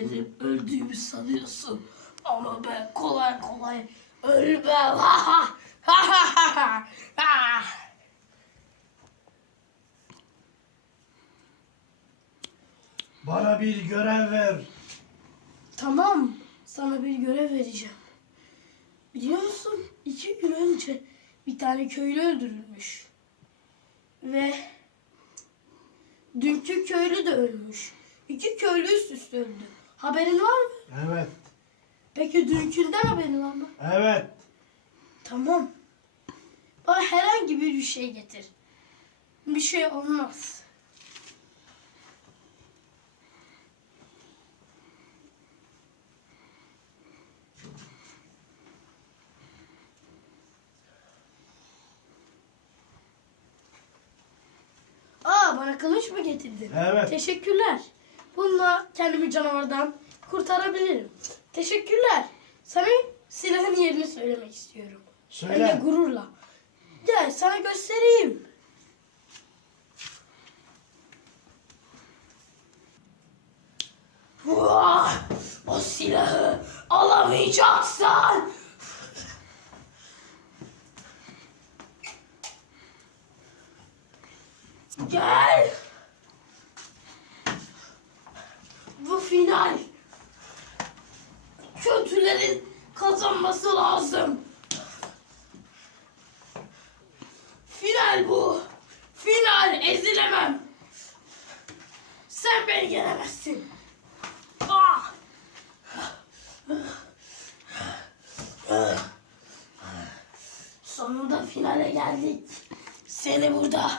verip öldüğümü sanıyorsun. Ama ben kolay kolay ölmem. Ha ha ha ha ha ha. Bana bir görev ver. Tamam, sana bir görev vereceğim. Biliyor musun? İki gün önce bir tane köylü öldürülmüş. Ve dünkü köylü de ölmüş. İki köylü üst üste öldü. Haberin var mı? Evet. Peki dünkünden haberin var mı? Evet. Tamam. Bana herhangi bir şey getir. Bir şey olmaz. Aa bana kılıç mı getirdin? Evet. Teşekkürler. Bununla kendimi canavardan kurtarabilirim. Teşekkürler. Sana silahın yerini söylemek istiyorum. Hem de Söyle. gururla. Gel sana göstereyim. Vah! O silahı alamayacaksan. Gel. Bu final. Kötülerin kazanması lazım. Final bu. Final ezilemem. Sen beni yenemezsin. Ah! Sonunda finale geldik. Seni burada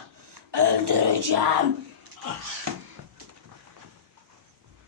öldüreceğim. Yap.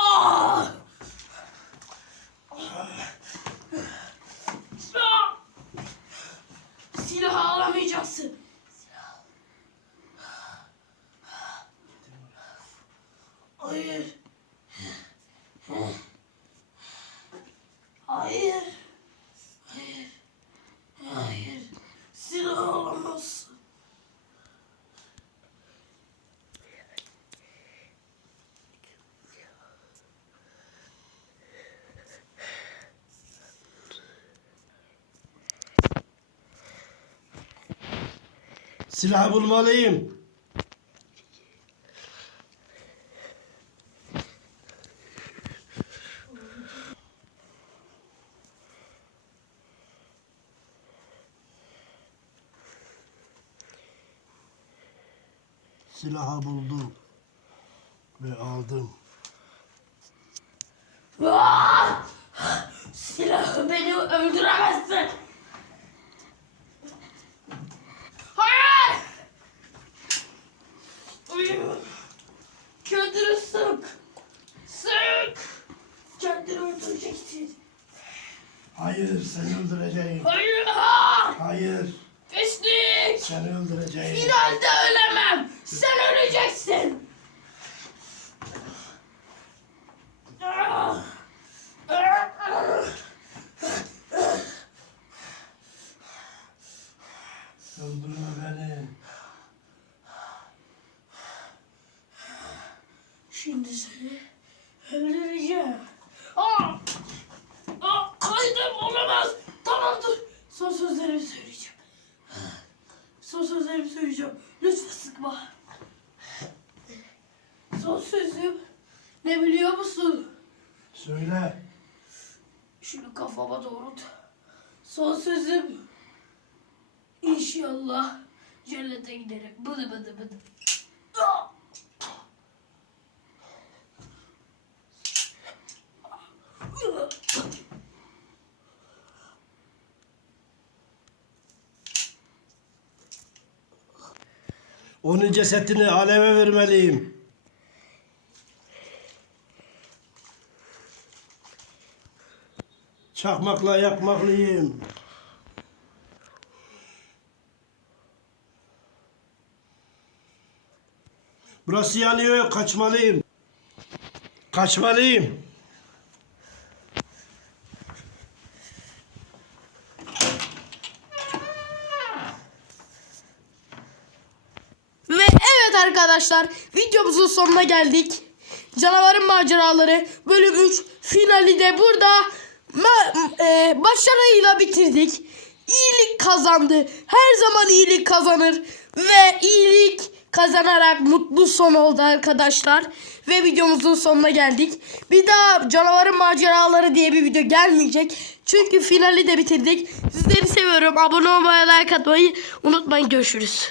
Ah! Silahı alamayacaksın. Hayır. Hayır. Hayır. Hayır. Silahı alamazsın. Silah bulmalıyım. Silahı buldum ve aldım. Ah! Silahı beni öldüremezsin. Hayır seni öldüreceğim. Hayır! Hayır Pislik! seni öldüreceğim. Finalde ölemem. Sen öleceksin. Öldürme beni. Şimdi seni öldüreceğim. Aa! Aa, kaydım olamaz. Tamam dur. Son sözlerimi söyleyeceğim. Son sözlerimi söyleyeceğim. Lütfen sıkma. Son sözüm ne biliyor musun? Söyle. Şunu kafama doğrult. Son sözüm İnşallah cennete giderim. Bıdı bıdı bıdı. Ah! Onun cesetini aleve vermeliyim. Çakmakla yakmaklıyım. Burası yanıyor, kaçmalıyım. Kaçmalıyım. Ve arkadaşlar videomuzun sonuna geldik. Canavarın maceraları bölüm 3 finali de burada e, başarıyla bitirdik. İyilik kazandı. Her zaman iyilik kazanır ve iyilik kazanarak mutlu son oldu arkadaşlar. Ve videomuzun sonuna geldik. Bir daha canavarın maceraları diye bir video gelmeyecek. Çünkü finali de bitirdik. Sizleri seviyorum. Abone olmayı, like atmayı unutmayın. Görüşürüz.